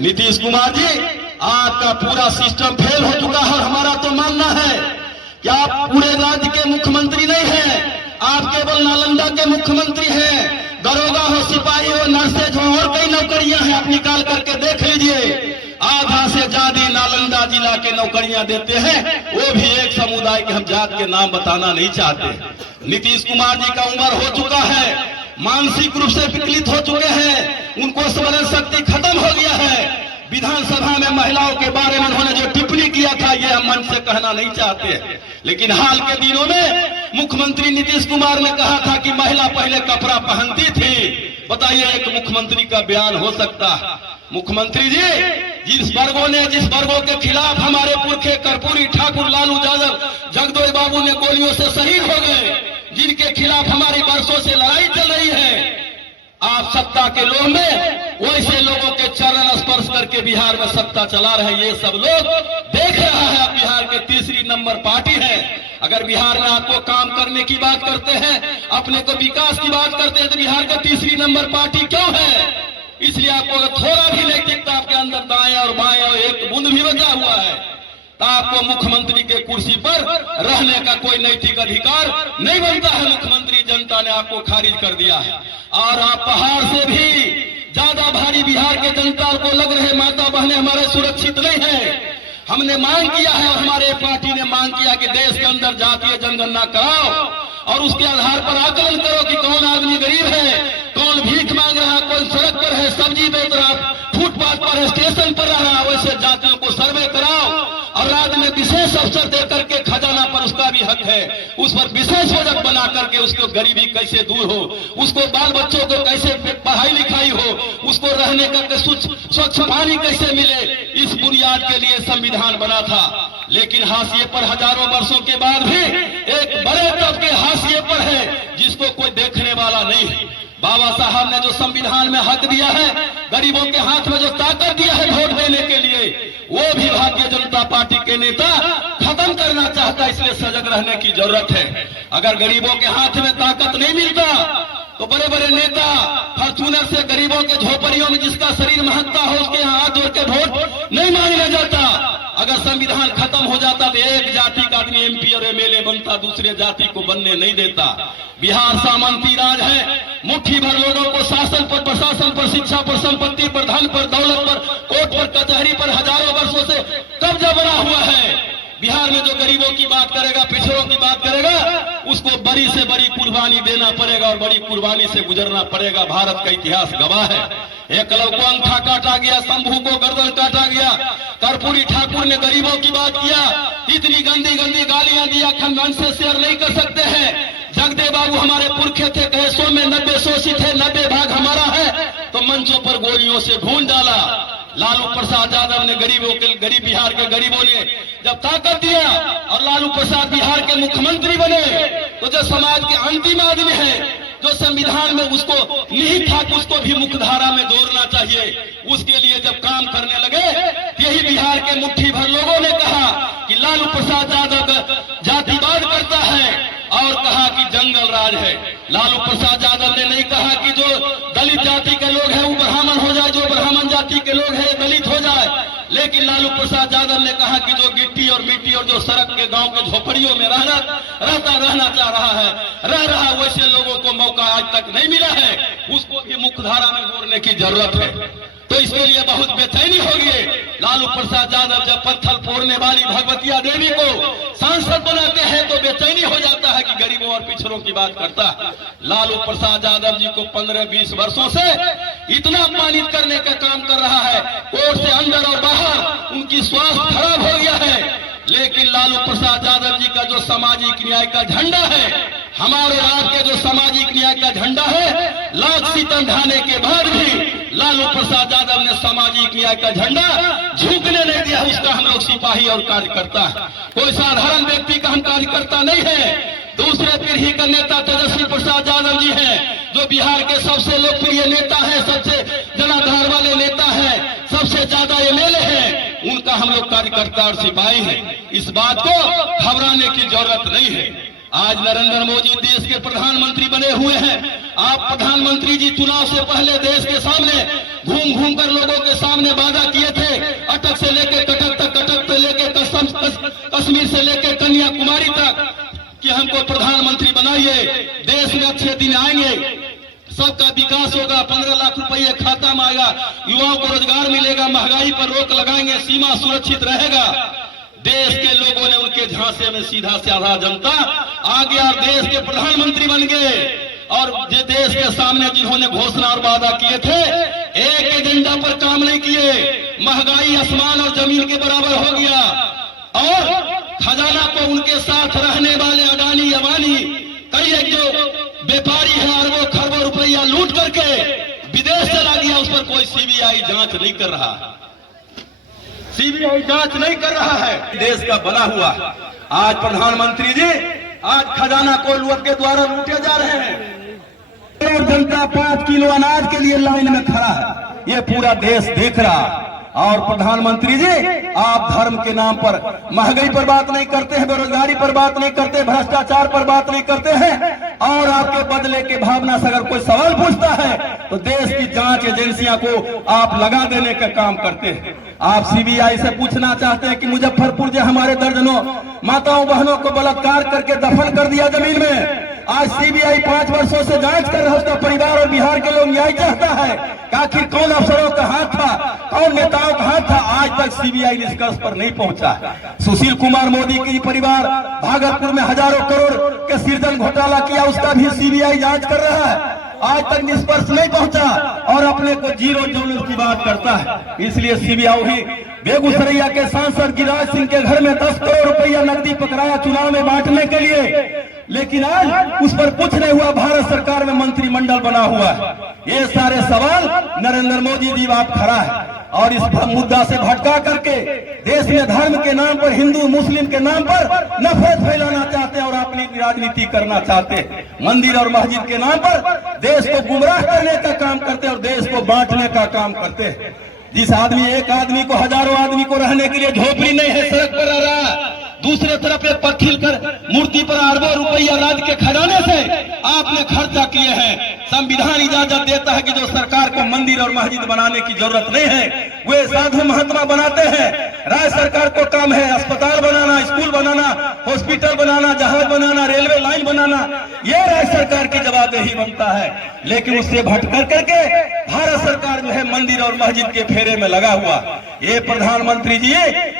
नीतीश कुमार जी, आपका पूरा system fail हो चुका है। हमारा तो मानना है कि आप पूरे राज्य के मुख्यमंत्री नहीं हैं, आप केवल नालंदा के मुख्यमंत्री हैं। दरोगा हो, सिपाही हो, नर्सेज हो और कई नौकरियां हैं, आप निकाल करके देख लीजिए। आधा से ज्यादा नालंदा जिला के नौकरियां देते हैं, वो भी एक समुदाय के, हम जात के नाम बताना नहीं चाहते। नीतीश कुमार जी का उम्र हो चुका है, मानसिक रूप से विकलित हो चुके हैं, उनको स्मरण शक्ति खत्म हो गया है। विधानसभा में महिलाओं के बारे में उन्होंने जो टिप्पणी किया था, ये हम मन से कहना नहीं चाहते, लेकिन हाल के दिनों में मुख्यमंत्री नीतीश कुमार ने कहा था कि महिला पहले कपड़ा पहनती थी। बताइए, एक मुख्यमंत्री का बयान हो सकता है? मुख्यमंत्री जी, जिस वर्गों के खिलाफ हमारे पुरखे कर्पूरी ठाकुर, लालू यादव, जगदोई बाबू ने गोलियों से शहीद हो गए, जिनके खिलाफ हमारी वर्षों से लड़ाई चल रही है, आप सत्ता के लोभ में वैसे लोगों के चरण स्पर्श करके बिहार में सत्ता चला रहे हैं। ये सब लोग देख रहा है, आप बिहार के तीसरी नंबर पार्टी है। अगर बिहार में आपको काम करने की बात करते हैं, अपने को विकास की बात करते हैं, तो बिहार का तीसरी नंबर पार्टी क्यों है? इसलिए आपको अगर थोड़ा भी नैतिकता आपके अंदर दाएं और बाएं और एक बूंद भी बचा हुआ है, तो आपको मुख्यमंत्री के कुर्सी पर रहने का कोई नैतिक अधिकार नहीं बनता है। मुख्यमंत्री जनता ने आपको खारिज कर दिया है, और आप पहाड़ से भी ज्यादा भारी बिहार के जनता को लग रहे माता बहनें हमारे सुरक्षित नहीं है। हमने मांग किया है और हमारे पार्टी ने मांग किया कि देश के अंदर जातीय जनगणना कराओ और उसके आधार पर आकलन करो कि कौन आदमी गरीब है, कौन भीख मांग रहा है, कौन सड़क पर है, सब्जी बेच रहा, फुटपाथ पर, स्टेशन पर रह रहा, वैसे जातियों को सर्वे कराओ और राज्य में विशेष अवसर देकर के खजाना पर उसका भी हक है, उस पर विशेष बजट बना करके उसको गरीबी कैसे दूर हो, उसको बाल बच्चों को कैसे पढ़ाई लिखाई हो, उसको रहने का स्वच्छ पानी कैसे मिले, इस बुनियाद के लिए संविधान बना था। लेकिन हाशिए पर हजारों वर्षों के बाद भी एक बड़े तबके हाशिए पर है, जिसको कोई देखने वाला नहीं है। बाबा साहब ने जो संविधान में हक दिया है, गरीबों के हाथ में जो ताकत दिया है वोट देने के लिए, वो भी भारतीय जनता पार्टी के नेता खत्म करना चाहता है। इसलिए सजग रहने की जरूरत है। अगर गरीबों के हाथ में ताकत नहीं मिलता तो बड़े बड़े नेता फॉर्च्यूनर से गरीबों के झोपड़ियों में जिसका शरीर महकता हो उसके हाथ जोड़ के वोट नहीं मांगना जाता। अगर संविधान खत्म हो जाता तो एक जाति का आदमी एमपी और एमएलए बनता, दूसरे जाति को बनने नहीं देता। बिहार सामंती राज है, मुट्ठी भर लोगों को शासन पर, प्रशासन पर, शिक्षा पर, संपत्ति पर, धन पर, दौलत पर, कोर्ट पर, कचहरी पर हजारों वर्षों से कब्जा बना हुआ है। बिहार में जो गरीबों की बात करेगा, पिछड़ों की बात करेगा, उसको बड़ी से बड़ी कुर्बानी देना पड़ेगा और बड़ी कुर्बानी से गुजरना पड़ेगा। भारत का इतिहास गवाह है। एकलव को अंगूठा काटा गया, शंभू को गर्दन काटा गया, कर्पूरी ठाकुर ने गरीबों की बात किया, इतनी गंदी गंदी गालियां दिया, हम मन से शेयर नहीं कर सकते हैं। जगदे बाबू हमारे पुरखे थे, कहे 100 में 90 शोषित है, 90 भाग हमारा है, तो मंचों पर गोलियों से ढूंढ डाला। लालू प्रसाद यादव ने गरीब बिहार के गरीबों ने जब ताकत दिया और लालू प्रसाद बिहार के मुख्यमंत्री बने, तो जो समाज के अंतिम आदमी है, जो संविधान में उसको निहित था, उसको भी मुख्यधारा में जोड़ना चाहिए, उसके लिए जब काम करने लगे, यही बिहार के मुट्ठी भर लोगों ने कहा कि लालू प्रसाद यादव जातिवाद करता है और कहा कि जंगल राज है। लालू प्रसाद यादव ने नहीं कहा कि जो दलित जाति के लोग हैं वो ब्राह्मण हो जाए, जो ब्राह्मण जाति के लोग हैं दलित हो जाए, लेकिन लालू प्रसाद यादव ने कहा कि जो गिट्टी और मिट्टी और जो सड़क के गांव के झोपड़ियों में रहना चाह रहा है, रह रहा, वैसे लोगों को मौका आज तक नहीं मिला है, उसको भी मुख्यधारा में जोड़ने की जरूरत है। तो इसके लिए बहुत बेचैनी होगी। लालू प्रसाद यादव जब पत्थर फोड़ने वाली भगवतिया देवी को सांसद बनाते हैं तो बेचैनी हो जाता है कि गरीबों और पिछड़ों की बात करता है। लालू प्रसाद यादव जी को 15-20 वर्षों से इतना अपमानित करने का काम कर रहा है, कोर्ट से अंदर और बाहर उनकी स्वास्थ्य खराब हो गया है। लेकिन लालू प्रसाद यादव जी का जो सामाजिक न्याय का झंडा है, हमारे राज्य के जो सामाजिक न्याय का झंडा है, लाख सितम ढाने के बाद भी लालू प्रसाद यादव ने सामाजिक न्याय का झंडा झुकने नहीं दिया। उसका हम लोग सिपाही और कार्यकर्ता है, कोई साधारण व्यक्ति का हम कार्यकर्ता नहीं है। दूसरे पीढ़ी का नेता तेजस्वी प्रसाद यादव जी हैं, जो बिहार के सबसे लोकप्रिय नेता है, सबसे जनाधार वाले नेता है, सबसे ज्यादा एमएलए है, उनका हम लोग कार्यकर्ता और सिपाही हैं। इस बात को घबराने की जरूरत नहीं है। आज नरेंद्र मोदी देश के प्रधानमंत्री बने हुए हैं। आप प्रधानमंत्री जी चुनाव से पहले देश के सामने घूम घूम कर लोगों के सामने वादा किए थे, अटक से लेकर कटक तक, कटक से लेकर कश्मीर से लेकर कन्याकुमारी तक, कि हमको प्रधानमंत्री बनाइए, देश में अच्छे दिन आएंगे, सबका विकास होगा, 15 लाख रुपये खाता में आएगा, युवाओं को रोजगार मिलेगा, महंगाई पर रोक लगाएंगे, सीमा सुरक्षित रहेगा। देश के लोगों ने उनके झांसे में सीधा साधा जनता आ गया और देश के प्रधानमंत्री बन गए। और जो देश के सामने जिन्होंने घोषणा और वादा किए थे, एक एजेंडा पर काम नहीं किए। महंगाई आसमान और जमीन के बराबर हो गया और खजाना को उनके साथ रहने वाले अडानी अबानी कई एक जो व्यापारी है अरबों खरबों रुपया लूट करके विदेश चला गया, उस पर कोई सीबीआई जांच नहीं कर रहा, सीबीआई जांच नहीं कर रहा है। देश का बना हुआ आज प्रधानमंत्री जी आज खजाना को लोग के द्वारा लूटे जा रहे हैं और जनता 5 किलो अनाज के लिए लाइन में खड़ा है, ये पूरा देश देख रहा। और प्रधानमंत्री जी आप धर्म के नाम पर महंगाई पर बात नहीं करते हैं, बेरोजगारी पर बात नहीं करते, भ्रष्टाचार पर बात नहीं करते हैं, और आपके बदले के भावना से अगर कोई सवाल पूछता है तो देश की जांच एजेंसियां को आप लगा देने का काम करते हैं। आप सीबीआई से पूछना चाहते हैं कि मुजफ्फरपुर जो हमारे दर्जनों माताओं बहनों को बलात्कार करके दफन कर दिया जमीन में, आज सीबीआई 5 वर्षों से जांच कर रहा है, उसका परिवार और बिहार के लोग न्याय चाहता है कि आखिर कौन अफसरों का हाथ था, कौन नेताओं का हाथ था। आज तक सीबीआई निष्कर्ष पर नहीं पहुंचा। सुशील कुमार मोदी की परिवार भागलपुर में हजारों करोड़ के सृजन घोटाला किया, उसका भी सीबीआई जांच कर रहा है, आज तक निष्कर्ष नहीं पहुंचा और अपने को जीरो जुलूस की बात करता है। इसलिए सीबीआई बेगूसरैया के सांसद गिरिराज सिंह के घर में 10 करोड़ रुपया नकदी पकड़ाया चुनाव में बांटने के लिए, लेकिन आज उस पर कुछ नहीं हुआ। भारत सरकार में मंत्रिमंडल बना हुआ है। ये सारे सवाल नरेंद्र मोदी जी आप खड़ा है और इस मुद्दा से भटका करके देश में धर्म के नाम पर, हिंदू मुस्लिम के नाम पर नफरत फैलाना चाहते हैं और अपनी राजनीति करना चाहते हैं। मंदिर और मस्जिद के नाम पर देश को गुमराह करने का काम करते हैं और देश को बांटने का काम करते हैं। जिस आदमी एक आदमी को हजारों आदमी को रहने के लिए झोपड़ी नहीं है, सड़क पर रह रहा, दूसरे तरफ एक पत्थर कर मूर्ति पर अरबों रुपया राज्य के खजाने से आपने खर्चा किए हैं। संविधान इजाजत देता है कि जो सरकार को मंदिर और मस्जिद बनाने की जरूरत नहीं है वे साधु महात्मा बनाते हैं। राज्य सरकार को काम है अस्पताल बनाना, स्कूल बनाना, हॉस्पिटल बनाना, जहाज बनाना, रेलवे लाइन बनाना, ये राज्य सरकार की जवाबदेही बनता है। लेकिन उससे भटकर करके भारत सरकार जो है मंदिर और मस्जिद के फेरे में लगा हुआ। ये प्रधानमंत्री जी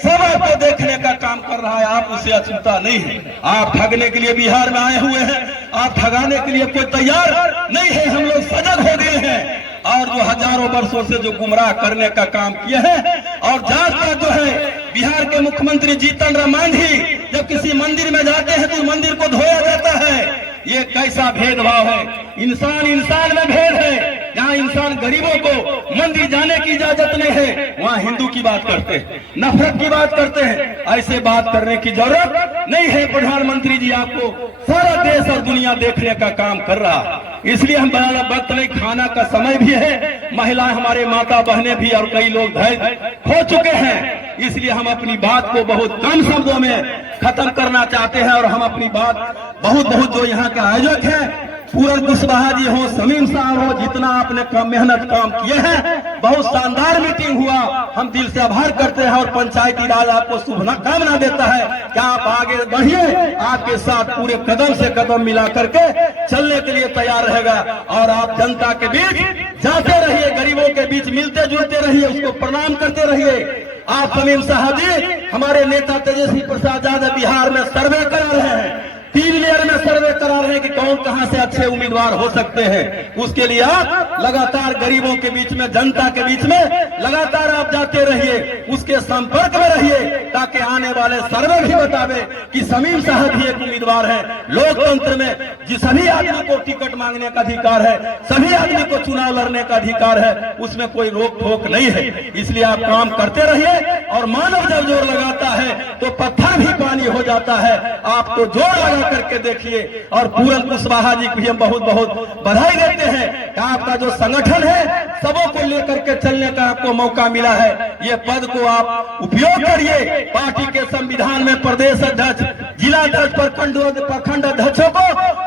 सब आपको देखने का काम कर रहा है, आप उसे अछूता नहीं है। आप ठगने के लिए बिहार में आए हुए हैं, आप ठगाने के लिए कोई तैयार नहीं है। हम लोग सजग हो गए हैं और जो हजारों वर्षों से जो गुमराह करने का काम किए हैं। और जाकर जो है बिहार के मुख्यमंत्री जीतन राम मांझी जब किसी मंदिर में जाते हैं तो मंदिर को धोया जाता है। ये कैसा भेदभाव है, इंसान इंसान में भेद है। जहाँ इंसान गरीबों को मंदिर जाने की इजाजत नहीं है, वहाँ हिंदू की बात करते हैं, नफरत की बात करते हैं। ऐसे बात करने की जरूरत नहीं है। प्रधानमंत्री जी आपको सारा देश और दुनिया देखने का काम कर रहा, इसलिए हम बनाना वक्त नहीं, खाना का समय भी है, महिलाएं हमारे माता बहनें भी और कई लोग धैर्य खो चुके हैं। इसलिए हम अपनी बात को बहुत कम शब्दों में खत्म करना चाहते हैं और हम अपनी बात बहुत जो यहाँ के आयोजक हैं पूरन कुशवाहा जी हो, समीम साहब हो, जितना आपने मेहनत काम किए हैं, बहुत शानदार मीटिंग हुआ। हम दिल से आभार करते हैं और पंचायती राज आपको शुभकामना देता है कि आप आगे बढ़िए, आपके साथ पूरे कदम से कदम मिला करके चलने के लिए तैयार रहेगा और आप जनता के बीच जाते रहिए, गरीबों के बीच मिलते जुलते रहिए, उसको प्रणाम करते रहिए। आप समीम साहब जी हमारे नेता तेजस्वी प्रसाद यादव बिहार में सर्वे करा रहे हैं, 3 लेयर में सर्वे करा रहे हैं कि कौन कहां से अच्छे उम्मीदवार हो सकते हैं। उसके लिए आप लगातार गरीबों के बीच में, जनता के बीच में लगातार आप जाते रहिए, उसके संपर्क में रहिए ताकि आने वाले सर्वे भी बतावे कि समीम साहब भी एक उम्मीदवार है। लोकतंत्र में जिस सभी आदमी को टिकट मांगने का अधिकार है, सभी आदमी को चुनाव लड़ने का अधिकार है, उसमें कोई रोक टोक नहीं है। इसलिए आप काम करते रहिए, और मानव जब जोर लगाता है तो पत्थर भी पानी हो जाता है। आप तो जोर लगा करके देखिए। और पूरन कुशवाहा जी को हम बहुत बहुत बधाई देते हैं कि आपका जो संगठन है सबों को लेकर के चलने का आपको मौका मिला है। ये पद को आप उपयोग करिए। पार्टी के संविधान में प्रदेश अध्यक्ष, जिला अध्यक्ष, प्रखंड अध्यक्षों को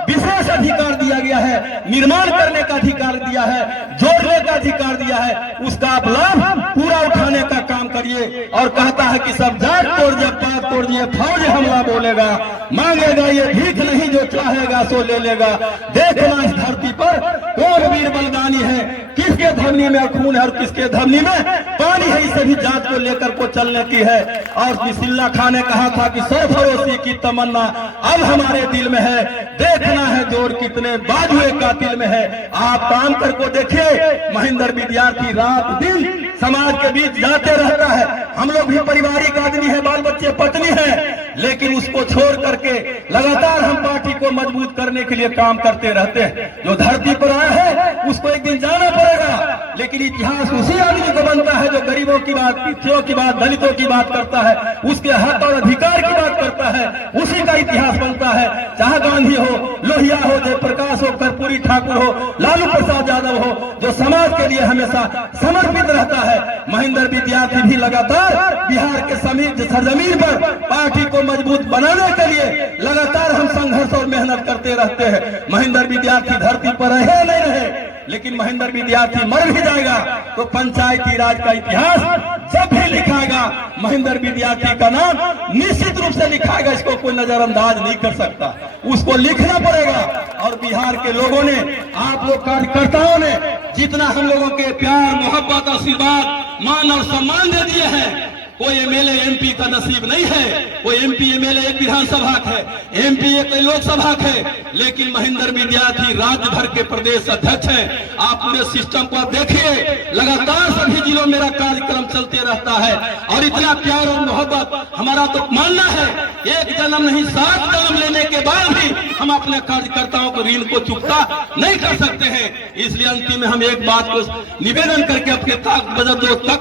विशेष अधिकार दिया गया है, निर्माण करने का अधिकार दिया है, जोड़ने का अधिकार दिया है। उसका आप लाभ पूरा उठाने का काम करिए। और कहता है कि सब जाट तोड़ जब पात तोड़ दिए फौज हमला बोलेगा, मांगेगा ये भीख नहीं जो चाहेगा सो ले लेगा। देखना इस धरती पर कौन वीर बलिदानी है, किसके धमनी में खून है और किसके धमनी में पानी है। इस सभी जात को लेकर को चलने की है। और बिस्मिल्लाह खां ने कहा था कि सरफरोशी की तमन्ना अब हमारे दिल में है, देखना है जोड़ कितने बाजुए कातिल में है। आप काम कर को देखिए। महेंद्र विद्यार्थी रात दिन समाज के बीच जाते रहता है। हम लोग भी पारिवारिक आदमी है, बाल बच्चे पत्नी है, लेकिन उसको छोड़ करके लगातार हम पार्टी को मजबूत करने के लिए काम करते रहते हैं। जो धरती पर आया है उसको एक दिन जाना पड़ेगा, लेकिन इतिहास उसी आदमी को बनता है जो गरीबों की बात, पिछड़ों की बात, दलितों की बात करता है, उसके हक और अधिकार की बात करता है, उसी का इतिहास बनता है। चाहे गांधी हो, लोहिया हो, जयप्रकाश हो, कर्पूरी ठाकुर हो, लालू प्रसाद यादव हो, जो समाज के लिए हमेशा समर्पित रहता है। महेंद्र विद्यार्थी भी लगातार बिहार के सरजमीन पर पार्टी को मजबूत बनाने के लिए लगातार हम संघर्ष और मेहनत करते रहते हैं। महेंद्र विद्यार्थी धरती पर रहे नहीं रहे, लेकिन महेंद्र विद्यार्थी मर भी जाएगा तो पंचायती राज का इतिहास जब भी लिखाएगा महेंद्र विद्यार्थी का नाम निश्चित रूप से लिखाएगा। इसको कोई नजरअंदाज नहीं कर सकता, उसको लिखना पड़ेगा। और बिहार के लोगों ने, आप लोग कार्यकर्ताओं ने जितना हम लोगों के प्यार, मोहब्बत, आशीर्वाद, मान और सम्मान दे दिए हैं, कोई एमएलए एमपी का नसीब नहीं है। कोई एमपी एमएलए एक विधानसभा है, एमपी एक लोकसभा है, लेकिन महेंद्र विद्यार्थी राज्य भर के प्रदेश अध्यक्ष हैं। आप पूरे सिस्टम को आप देखिए, लगातार सभी जिलों मेरा कार्यक्रम चलते रहता है। और इतना प्यार और मोहब्बत हमारा तो मानना है, एक जन्म नहीं 7 जन्म लेने के बाद भी हम अपने कार्यकर्ताओं को ऋण को चुकता नहीं कर सकते हैं। इसलिए अंतिम में हम एक बात को निवेदन करके अपने तख्त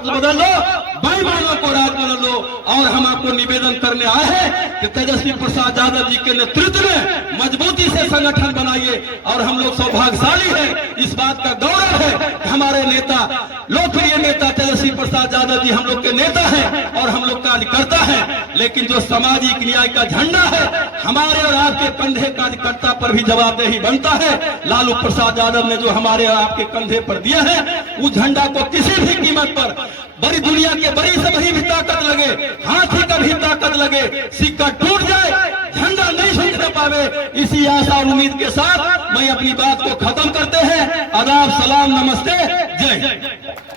बदल लो, बेईमानों को राज बदल लो। और हम आपको निवेदन करने आए हैं कि तेजस्वी प्रसाद यादव जी के नेतृत्व में मजबूती से संगठन बनाइए। और हम लोग सौभाग्यशाली हैं, इस बात का गौरव है कि हमारे नेता, लोकप्रिय नेता तेजस्वी प्रसाद यादव जी हम लोग के नेता हैं और हम लोग कार्यकर्ता हैं। लेकिन जो सामाजिक न्याय का झंडा है हमारे और आपके कंधे कार्यकर्ता पर भी जवाबदेही बनता है। लालू प्रसाद यादव ने जो हमारे और आपके कंधे पर दिया है, उस झंडा को किसी भी कीमत पर, बड़ी दुनिया के बड़ी से बड़ी भी ताकत लगे, हाथी का भी ताकत लगे, सिक्का टूट जाए, झंडा नहीं झुकने पावे, इसी आशा और उम्मीद के साथ मैं अपनी बात को खत्म करते हैं। आदाब, सलाम, नमस्ते, जय हिंद।